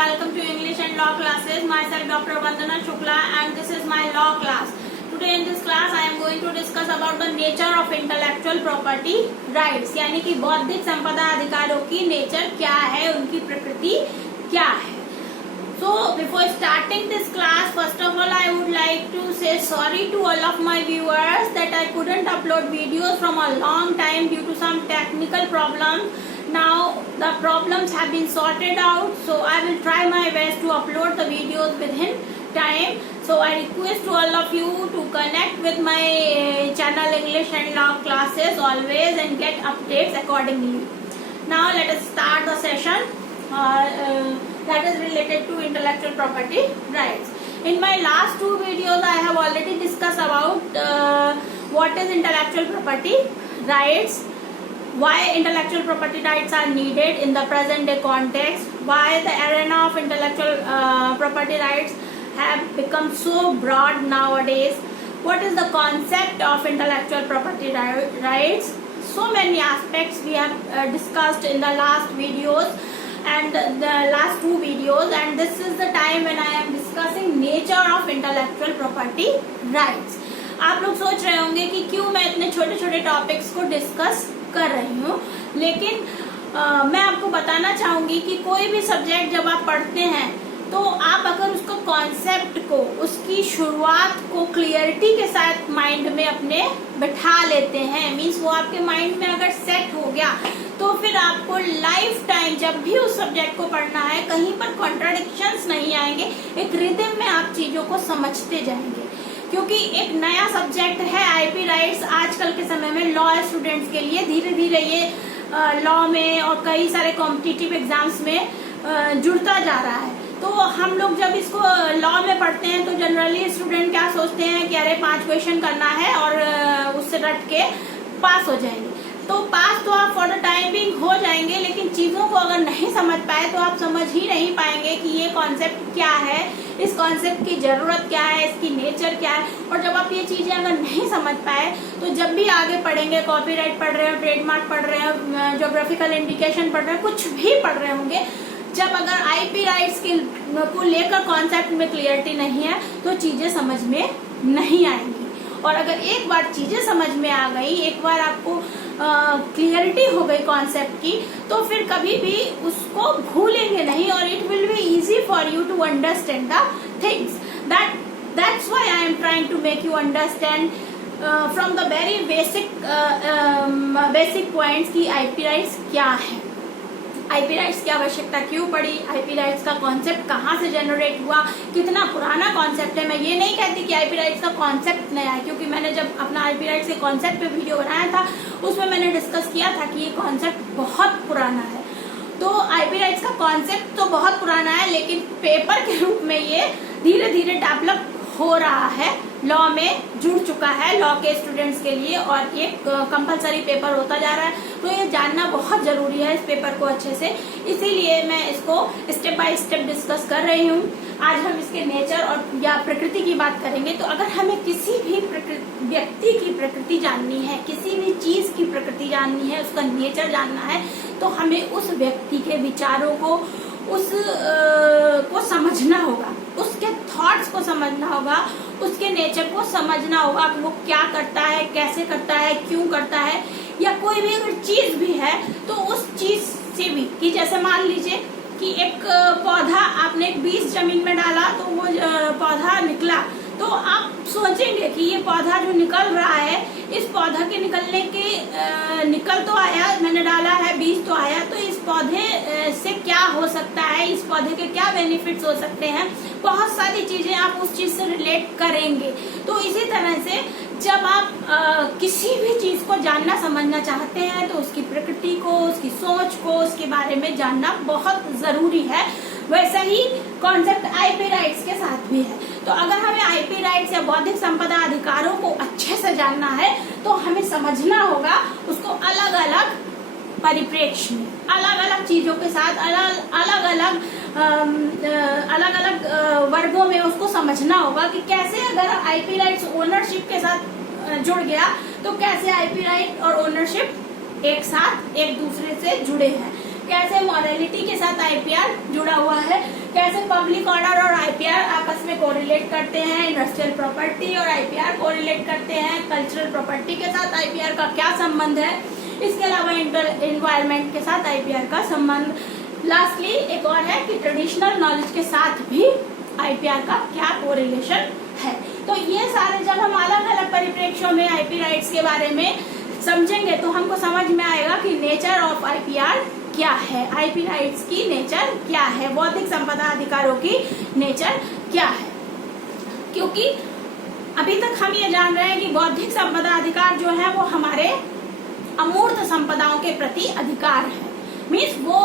welcome to English and Law classes. Myself Dr. Vandana Shukla and this is my law class. Today in this class I am going to discuss about the nature of intellectual property rights, यानी कि बौद्धिक संपदा अधिकारों की nature क्या है, उनकी प्रकृति क्या है. So before starting this class, first of all I would like to say sorry to all of my viewers that I couldn't upload videos from a long time due to some technical problems. Now the problems have been sorted out, so I will try my best to upload the videos within time. So I request to all of you to connect with my channel English and Law classes always and get updates accordingly. Now let us start the session that is related to intellectual property rights. In my last two videos I have already discussed about what is intellectual property rights, why intellectual property rights are needed in the present day context, why the arena of intellectual property rights have become so broad nowadays, what is the concept of intellectual property rights. So many aspects we have discussed in the last videos and the last two videos, and this is the time when I am discussing nature of intellectual property rights. आप लोग सोच रहे होंगे कि क्यों मैं इतने छोटे छोटे टॉपिक्स को डिस्कस कर रही हूँ, लेकिन मैं आपको बताना चाहूंगी कि कोई भी सब्जेक्ट जब आप पढ़ते हैं तो आप अगर उसको कॉन्सेप्ट को, उसकी शुरुआत को क्लियरिटी के साथ माइंड में अपने बैठा लेते हैं, मीन्स वो आपके माइंड में अगर सेट हो गया तो फिर आपको लाइफ टाइम जब भी उस सब्जेक्ट को पढ़ना है कहीं पर कॉन्ट्राडिक्शंस नहीं आएंगे, एक रिदम में आप चीजों को समझते जाएंगे. क्योंकि एक नया सब्जेक्ट है आईपी राइट्स आजकल के समय में लॉ स्टूडेंट्स के लिए. धीरे धीरे ये लॉ में और कई सारे कॉम्पिटिटिव एग्जाम्स में जुड़ता जा रहा है. तो हम लोग जब इसको लॉ में पढ़ते हैं तो जनरली स्टूडेंट क्या सोचते हैं कि अरे 5 क्वेश्चन करना है और उससे रट के पास हो जाएंगे. तो पास तो आप फॉर द टाइम बिंग हो जाएंगे, लेकिन चीजों को अगर नहीं समझ पाए तो आप समझ ही नहीं पाएंगे कि ये कॉन्सेप्ट क्या है, इस कॉन्सेप्ट की जरूरत क्या है, इसकी नेचर क्या है. और जब आप ये चीजें अगर नहीं समझ पाए तो जब भी आगे पढ़ेंगे, कॉपीराइट पढ़ रहे हो, ट्रेडमार्क पढ़ रहे हो, ज्योग्राफिकल इंडिकेशन पढ़ रहे हो, कुछ भी पढ़ रहे होंगे, जब अगर आईपी राइट्स को लेकर कॉन्सेप्ट में क्लियरिटी नहीं है तो चीजें समझ में नहीं आएंगी. और अगर एक बार चीजें समझ में आ गई, एक बार आपको क्लियरिटी हो गई कॉन्सेप्ट की, तो फिर कभी भी उसको भूलेंगे नहीं और it will be easy for you to understand the things. That's why I am trying to make you understand from the very basic points की आईपी राइट्स क्या है, आईपी राइट्स की आवश्यकता क्यों पड़ी, आईपी राइट्स का कॉन्सेप्ट कहाँ से जनरेट हुआ, कितना पुराना कॉन्सेप्ट है. मैं ये नहीं कहती कि आईपी राइट्स का कॉन्सेप्ट नया है, क्योंकि मैंने जब अपना आईपी राइट्स के कॉन्सेप्ट पे वीडियो बनाया था उसमें मैंने डिस्कस किया था कि ये कॉन्सेप्ट बहुत पुराना है. तो आईपी राइट्स का कॉन्सेप्ट तो बहुत पुराना है, लेकिन पेपर के रूप में ये धीरे धीरे डेवलप हो रहा है, लॉ में जुड़ चुका है लॉ के स्टूडेंट्स के लिए और ये कंपलसरी पेपर होता जा रहा है. तो ये जानना बहुत जरूरी है इस पेपर को अच्छे से, इसीलिए मैं इसको स्टेप बाय स्टेप डिस्कस कर रही हूँ. आज हम इसके नेचर और या प्रकृति की बात करेंगे. तो अगर हमें किसी भी व्यक्ति की प्रकृति जाननी है, किसी भी चीज की प्रकृति जाननी है, उसका नेचर जानना है, तो हमें उस व्यक्ति के विचारों को को समझना होगा, उसके थॉट्स को समझना होगा, उसके नेचर को समझना होगा कि वो क्या करता है, कैसे करता है, क्यों करता है. या कोई भी अगर चीज भी है तो उस चीज से भी, कि जैसे मान लीजिए कि एक पौधा आपने एक बीज जमीन में डाला तो वो पौधा निकला, तो आप सोचेंगे कि ये पौधा जो निकल रहा है, इस पौधा के निकलने के निकल तो आया, मैंने डाला है, बीज तो आया, तो इस पौधे से क्या हो सकता है, इस पौधे के क्या बेनिफिट्स हो सकते हैं, बहुत सारी चीजें आप उस चीज से रिलेट करेंगे. तो इसी तरह से जब आप किसी भी चीज को जानना समझना चाहते हैं तो उसकी प्रकृति को, उसकी सोच को, उसके बारे में जानना बहुत जरूरी है. वैसा ही कॉन्सेप्ट आईपी राइट्स के साथ भी है. तो अगर हमें आईपी राइट्स या बौद्धिक संपदा अधिकारों को अच्छे से जानना है तो हमें समझना होगा उसको अलग अलग परिप्रेक्ष्य में, अलग अलग चीजों के साथ, अलग अलग वर्गों में उसको समझना होगा कि कैसे अगर आईपी राइट्स ओनरशिप के साथ जुड़ गया तो कैसे आईपी राइट और ओनरशिप एक साथ एक दूसरे से जुड़े हैं, कैसे मॉरलिटी के साथ आईपीआर जुड़ा हुआ है, कैसे पब्लिक ऑर्डर और आईपीआर आपस में कोरिलेट करते हैं, इंडस्ट्रियल प्रॉपर्टी और आईपीआर कोरिलेट करते हैं, कल्चरल प्रॉपर्टी के साथ आईपीआर का क्या संबंध है, इसके अलावा एनवायरमेंट के साथ आईपीआर का संबंध, लास्टली एक और है कि ट्रेडिशनल नॉलेज के साथ भी आईपीआर का क्या कोरिलेशन है। तो ये सारे जब हम अलग अलग परिप्रेक्ष्यों में आईपी राइट्स के बारे में समझेंगे तो हमको समझ में आएगा कि नेचर ऑफ आईपीआर क्या है, आईपी राइट्स की नेचर क्या है, बौद्धिक संपदा अधिकारों की नेचर क्या है। क्योंकि अभी तक हम ये जान रहे हैं कि बौद्धिक संपदा अधिकार जो है वो हमारे अमूर्त संपदाओं के प्रति अधिकार है। मीन्स वो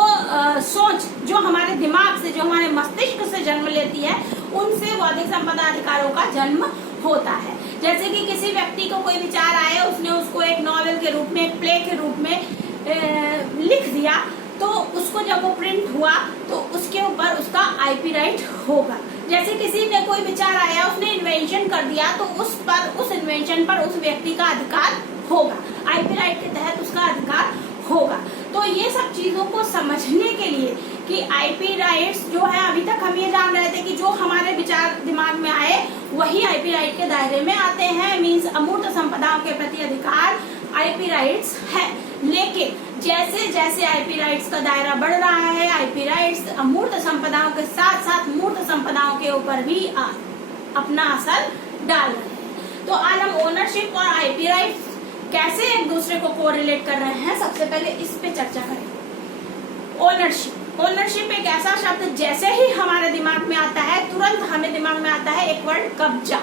सोच जो हमारे दिमाग से, जो हमारे मस्तिष्क से जन्म लेती है, उनसे बौद्धिक संपदा अधिकारों का जन्म होता है। जैसे कि किसी व्यक्ति को कोई विचार आया, उसने उसको एक नॉवेल के रूप में, एक प्ले के रूप में लिख दिया, तो उसको जब वो प्रिंट हुआ तो उसके ऊपर उसका आईपी राइट होगा। जैसे किसी ने कोई विचार आया, उसने इन्वेंशन कर दिया, तो उस इन्वेंशन पर उस व्यक्ति का अधिकार होगा, आईपी राइट के तहत उसका अधिकार होगा। तो ये सब चीजों को समझने के लिए कि आईपी राइट्स जो है, अभी तक हम ये जान रहे थे कि जो हमारे विचार दिमाग में आए वही आईपी राइट के दायरे में आते हैं, मीन्स अमूर्त संपदाओं के प्रति अधिकार आईपी राइट्स है। लेकिन जैसे जैसे आईपी राइट्स का दायरा बढ़ रहा है, आईपी राइट्स अमूर्त संपदाओं के साथ साथ मूर्त संपदाओं के ऊपर भी अपना असर डाल रहे हैं। तो आज हम ओनरशिप और आईपी राइट्स कैसे एक दूसरे को कोरिलेट कर रहे हैं, सबसे पहले इस पे चर्चा करेंगे। ओनरशिप एक ऐसा शब्द जैसे ही हमारे दिमाग में आता है, तुरंत हमें दिमाग में आता है एक वर्ड, कब्जा,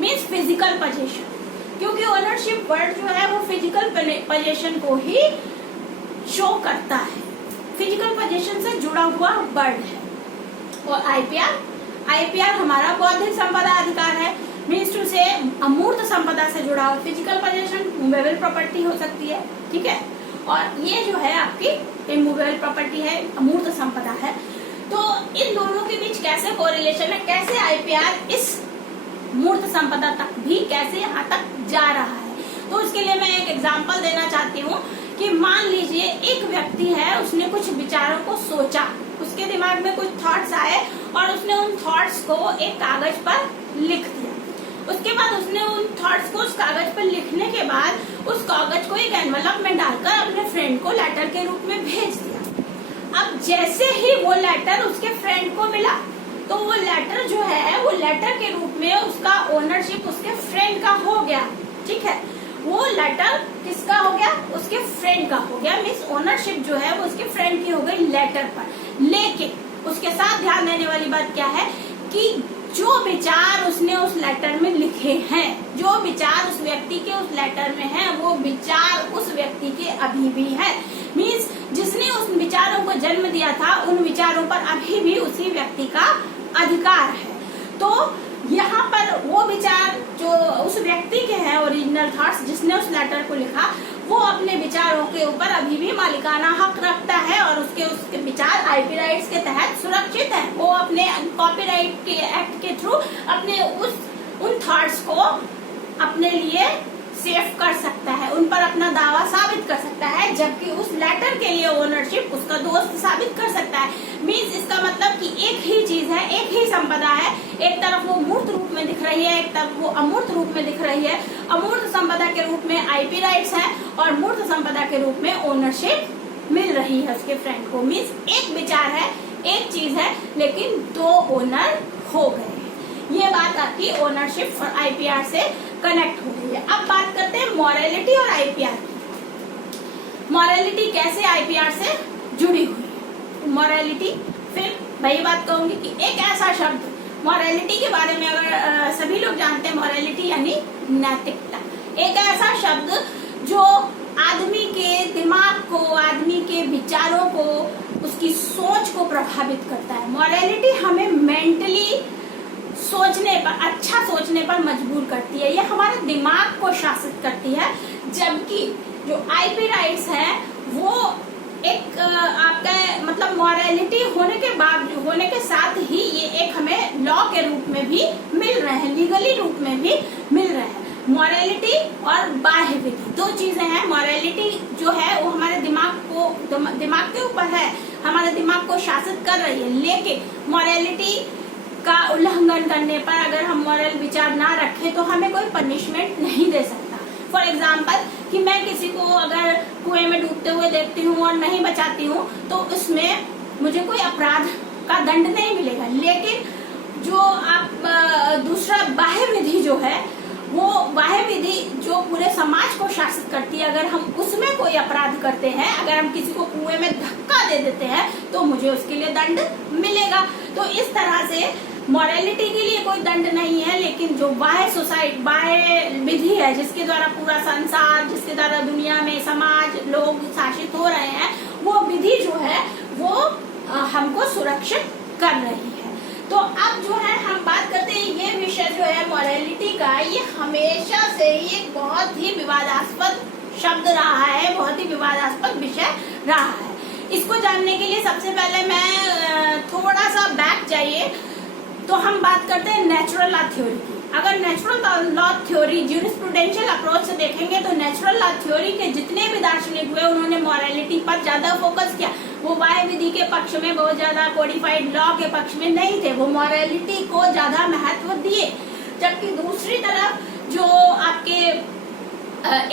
मीन्स फिजिकल पोजीशन। क्योंकि ओनरशिप वर्ड जो है वो फिजिकल पोजीशन को ही शो करता है, फिजिकल पोजीशन से जुड़ा हुआ वर्ड है। और आईपीआर हमारा बौद्धिक संपदा अधिकार है, मीन्स टू से अमूर्त संपदा से जुड़ा हुआ, फिजिकल पोजीशन मूवेबल प्रॉपर्टी हो सकती है, ठीक है, और ये जो है आपकी इमूवेबल प्रॉपर्टी है, अमूर्त संपदा है। तो इन दोनों के बीच कैसे कोरिलेशन है, कैसे आईपीआर इस मूर्त संपदा तक भी कैसे यहाँ तक जा रहा है। तो इसके लिए मैं एक एग्जांपल देना चाहती हूँ कि मान लीजिए एक व्यक्ति है, उसने कुछ विचारों को सोचा, उसके दिमाग में कुछ थॉट्स आए और उसने उन थॉट्स को एक कागज पर लिख दिया। उसके बाद उसने उन थॉट्स को उस कागज पर लिखने के बाद उस कागज को एक एनवलप में डालकर अपने फ्रेंड को लेटर के रूप में भेज दिया। अब जैसे ही वो लेटर उसके फ्रेंड को मिला, तो वो लेटर जो है वो लेटर के रूप में उसका ओनरशिप उसके फ्रेंड का हो गया, ठीक है। वो लेटर किसका हो गया, उसके फ्रेंड का हो गया, मीन्स ओनरशिप जो है वो उसके फ्रेंड की हो गई लेटर पर। लेकिन उसके साथ ध्यान देने वाली बात क्या है कि जो विचार उसने उस लेटर में लिखे हैं, जो विचार उस व्यक्ति के उस लेटर में है, वो विचार उस व्यक्ति के अभी भी है, मीन्स जिसने उस विचारों को जन्म दिया था उन विचारों पर अभी भी उसी व्यक्ति का अधिकार है। तो यहाँ पर वो विचार जो उस व्यक्ति के हैं, ओरिजिनल थॉट्स जिसने उस लेटर को लिखा, वो अपने विचारों के ऊपर अभी भी मालिकाना हक रखता है और उसके विचार आईपी राइट्स के तहत सुरक्षित है। वो अपने कॉपीराइट के एक्ट के थ्रू अपने उन थॉट्स को अपने लिए सेफ कर सकता है, उन पर अपना दावा साबित कर सकता है, जबकि उस लेटर के लिए ओनरशिप उसका दोस्त साबित कर सकता है। मीन्स इसका मतलब कि एक ही चीज है, एक ही संपदा है, एक तरफ वो मूर्त रूप में दिख रही है, एक तरफ वो अमूर्त रूप में दिख रही है। अमूर्त संपदा के रूप में आईपी राइट्स है और मूर्त संपदा के रूप में ओनरशिप मिल रही है उसके फ्रेंड को। मीन्स एक विचार है, एक चीज है, लेकिन दो ओनर हो गए। ये बात आपकी ओनरशिप और आईपीआर से कनेक्ट हो रही है। अब बात करते हैं मॉरलिटी और आईपीआर की। मॉरलिटी कैसे आईपीआर से जुड़ी हुई है। मॉरलिटी, फिर वही बात कहूंगी कि एक ऐसा शब्द, मॉरलिटी के बारे में अगर सभी लोग जानते हैं, मॉरलिटी यानी नैतिकता, एक ऐसा शब्द जो आदमी के दिमाग को, आदमी के विचारों को, उसकी सोच को प्रभावित करता है। मॉरलिटी हमें मेंटली सोचने पर, अच्छा सोचने पर मजबूर करती है, ये हमारे दिमाग को शासित करती है। जबकि जो आईपी राइट्स है वो एक आपका मतलब मॉरलिटी होने के साथ ही ये एक हमें लॉ के रूप में भी मिल रहे हैं, लीगली रूप में भी मिल रहे हैं। मॉरलिटी और बाह्य विधि दो चीजें हैं। मॉरलिटी जो है वो हमारे दिमाग के ऊपर है, हमारे दिमाग को शासित कर रही है, लेकिन मॉरलिटी का उल्लंघन करने पर अगर हम मॉरल विचार ना रखें तो हमें कोई पनिशमेंट नहीं दे सकता। फॉर एग्जाम्पल कि मैं किसी को अगर कुएं में डूबते हुए देखती हूँ और नहीं बचाती हूँ तो उसमें मुझे कोई अपराध का दंड नहीं मिलेगा, लेकिन जो आप दूसरा बाह्य विधि जो है वो बाह्य विधि जो पूरे समाज को शासित करती है, अगर हम उसमें कोई अपराध करते हैं, अगर हम किसी को कुएं में धक्का दे देते हैं तो मुझे उसके लिए दंड मिलेगा। तो इस तरह से मॉरलिटी के लिए कोई दंड नहीं है, लेकिन जो बाह्य विधि है जिसके द्वारा पूरा संसार, जिसके द्वारा दुनिया में समाज लोग शासित हो रहे हैं, वो विधि जो है वो हमको सुरक्षित कर रही है। तो अब जो है हम बात करते हैं, ये विषय जो है मॉरलिटी का, ये हमेशा से ही एक बहुत ही विवादास्पद शब्द रहा है, बहुत ही विवादास्पद विषय रहा है। इसको जानने के लिए सबसे पहले मैं थोड़ा सा बैक चाहिए तो हम बात करते हैं नेचुरल लॉ थ्योरी की। अगर नेचुरल लॉ थ्योरी ज्यूरिस्प्रूडेंशियल अप्रोच से देखेंगे तो नेचुरल लॉ थ्योरी के जितने भी दार्शनिक हुए उन्होंने मॉरलिटी पर ज्यादा फोकस किया। वो बाह्य विधि के पक्ष में बहुत ज्यादा कोडिफाइड लॉ के पक्ष में नहीं थे, वो मॉरलिटी को ज्यादा महत्व दिए। जबकि दूसरी तरफ जो आपके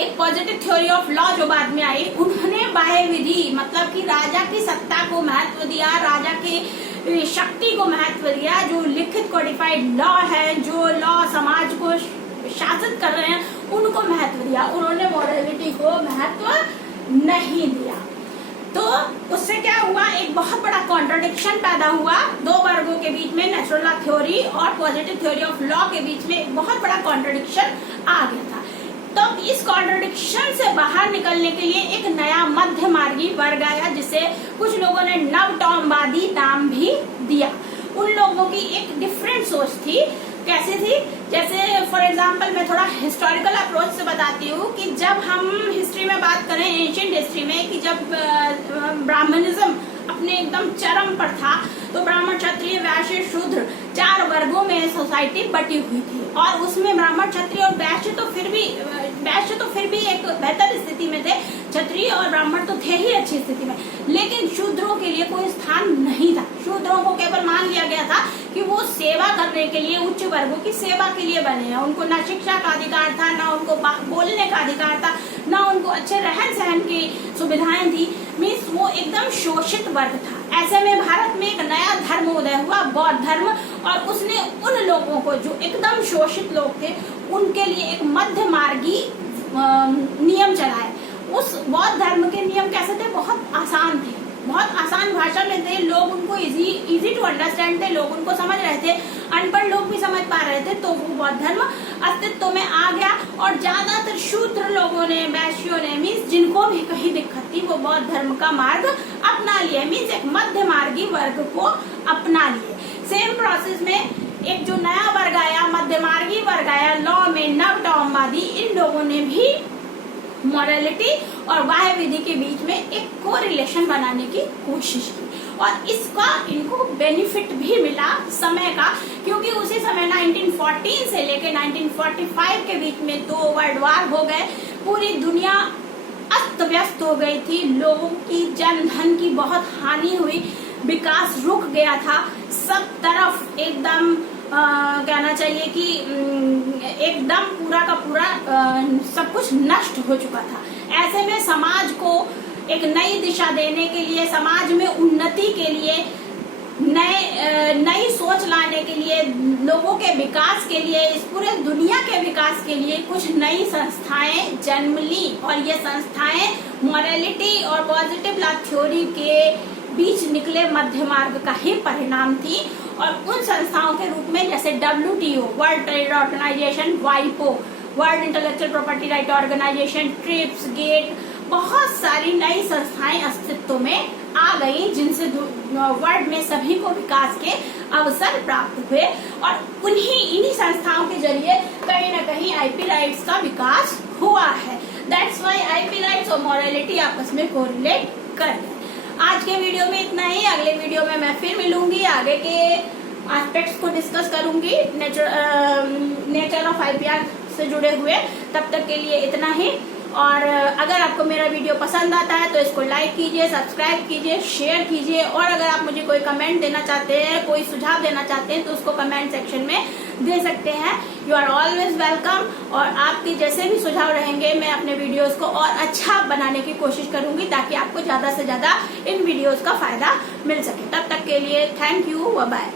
एक पॉजिटिव थ्योरी ऑफ लॉ जो बाद में आई, उन्होंने बाह्य विधि मतलब कि राजा की सत्ता को महत्व दिया, राजा की शक्ति को महत्व दिया। जो लिखित कोडिफाइड लॉ है, जो लॉ समाज को शासित कर रहे हैं, उनको महत्व दिया, उन्होंने मॉरलिटी को महत्व नहीं दिया। तो उससे क्या हुआ, एक बहुत बड़ा कॉन्ट्रडिक्शन पैदा हुआ दो वर्गों के बीच में, नेचुरल लॉ थ्योरी और पॉजिटिव थ्योरी ऑफ लॉ के बीच में एक बहुत बड़ा कॉन्ट्रडिक्शन आ गया था। तो इस कॉन्ट्रडिक्शन से बाहर निकलने के लिए एक नया मध्य मार्गी वर्ग आया, जिसे कुछ लोगों ने नवटॉमवादी नाम भी दिया। उन लोगों की एक डिफरेंट सोच थी। कैसी थी? जैसे फॉर एग्जांपल मैं थोड़ा हिस्टोरिकल अप्रोच से बताती हूँ कि जब हम हिस्ट्री में बात करें, एंशिएंट हिस्ट्री में, कि जब ब्राह्मणिज्म अपने एकदम चरम पर था तो ब्राह्मण, क्षत्रिय, वैश्य, शूद्र 4 वर्गों में सोसाइटी बटी हुई थी। और उसमें ब्राह्मण, क्षत्रिय और वैश्य तो फिर भी एक बेहतर स्थिति में थे, क्षत्रिय और ब्राह्मण तो थे ही अच्छी स्थिति में, लेकिन शूद्रों के लिए कोई स्थान नहीं था। शूद्रों को केवल मान लिया गया था कि वो सेवा करने के लिए, उच्च वर्गों की सेवा के लिए बने हैं। उनको ना शिक्षा का अधिकार था, ना उनको बोलने का अधिकार था, ना उनको अच्छे रहन सहन की सुविधाएं थी। मीन्स वो एकदम शोषित वर्ग था। ऐसे में भारत में एक नया धर्म उदय हुआ, बौद्ध धर्म, और उसने उन लोगों को जो एकदम शोषित लोग थे उनके लिए एक मध्य मार्गी नियम चलाए। उस बौद्ध धर्म के नियम कैसे थे? बहुत आसान थे, बहुत आसान भाषा में थे, लोग उनको इजी टू अंडरस्टैंड थे, लोग उनको समझ रहे थे, अनपढ़ लोग भी समझ पा रहे थे। तो वो बौद्ध धर्म अस्तित्व में आ गया और ज्यादातर शूद्र लोगों ने, वैश्यों ने, मीन्स जिनको भी कहीं दिक्कत थी, वो बौद्ध धर्म का मार्ग अपना लिया। मीन्स एक मध्य मार्गी वर्ग को अपना लिए। सेम प्रोसेस में एक जो नया वर्ग आया, मध्य मार्गी वर्ग आया, लॉ में नवटॉमवादी, इन लोगों ने भी मॉरलिटी और बाह्य विधि के बीच में एक कोरिलेशन बनाने की कोशिश की, और इसका इनको बेनिफिट भी मिला समय का, क्योंकि उसी समय 1914 से लेकर 1945 के बीच में 2 वर्ल्ड वार हो गए। पूरी दुनिया अस्त व्यस्त हो गई थी, लोगों की जन धन की बहुत हानि हुई, विकास रुक गया था, सब तरफ एकदम कहना चाहिए कि एकदम पूरा का पूरा सब कुछ नष्ट हो चुका था। ऐसे में समाज को एक नई दिशा देने के लिए, समाज में उन्नति के लिए, नई सोच लाने के लिए, लोगों के विकास के लिए, इस पूरे दुनिया के विकास के लिए कुछ नई संस्थाएं जन्म ली, और ये संस्थाएं मॉरलिटी और पॉजिटिव लॉ थ्योरी के बीच निकले मध्य मार्ग का ही परिणाम थी। और उन संस्थाओं के रूप में जैसे WTO, world trade organization, WIPO, world intellectual property right organization, TRIPS, GATT, बहुत सारी नई संस्थाएं अस्तित्व में आ गई, जिनसे वर्ल्ड में सभी को विकास के अवसर प्राप्त हुए। और इन्हीं संस्थाओं के जरिए कहीं न कहीं IP राइट्स का विकास हुआ है। दैट्स व्हाई IP राइट्स और मॉरलिटी आपस में कोरिलेट कर रहे हैं। आज के वीडियो में इतना ही। अगले वीडियो में मैं फिर मिलूंगी, आगे के एस्पेक्ट्स को डिस्कस करूंगी, नेचर ऑफ IPR से जुड़े हुए। तब तक के लिए इतना ही। और अगर आपको मेरा वीडियो पसंद आता है तो इसको लाइक कीजिए, सब्सक्राइब कीजिए, शेयर कीजिए। और अगर आप मुझे कोई कमेंट देना चाहते हैं, कोई सुझाव देना चाहते हैं तो उसको कमेंट सेक्शन में दे सकते हैं। You are always welcome. और आपके जैसे भी सुझाव रहेंगे मैं अपने वीडियोस को और अच्छा बनाने की कोशिश करूंगी ताकि आपको ज्यादा से ज्यादा इन वीडियोस का फायदा मिल सके। तब तक के लिए थैंक यू, बाय।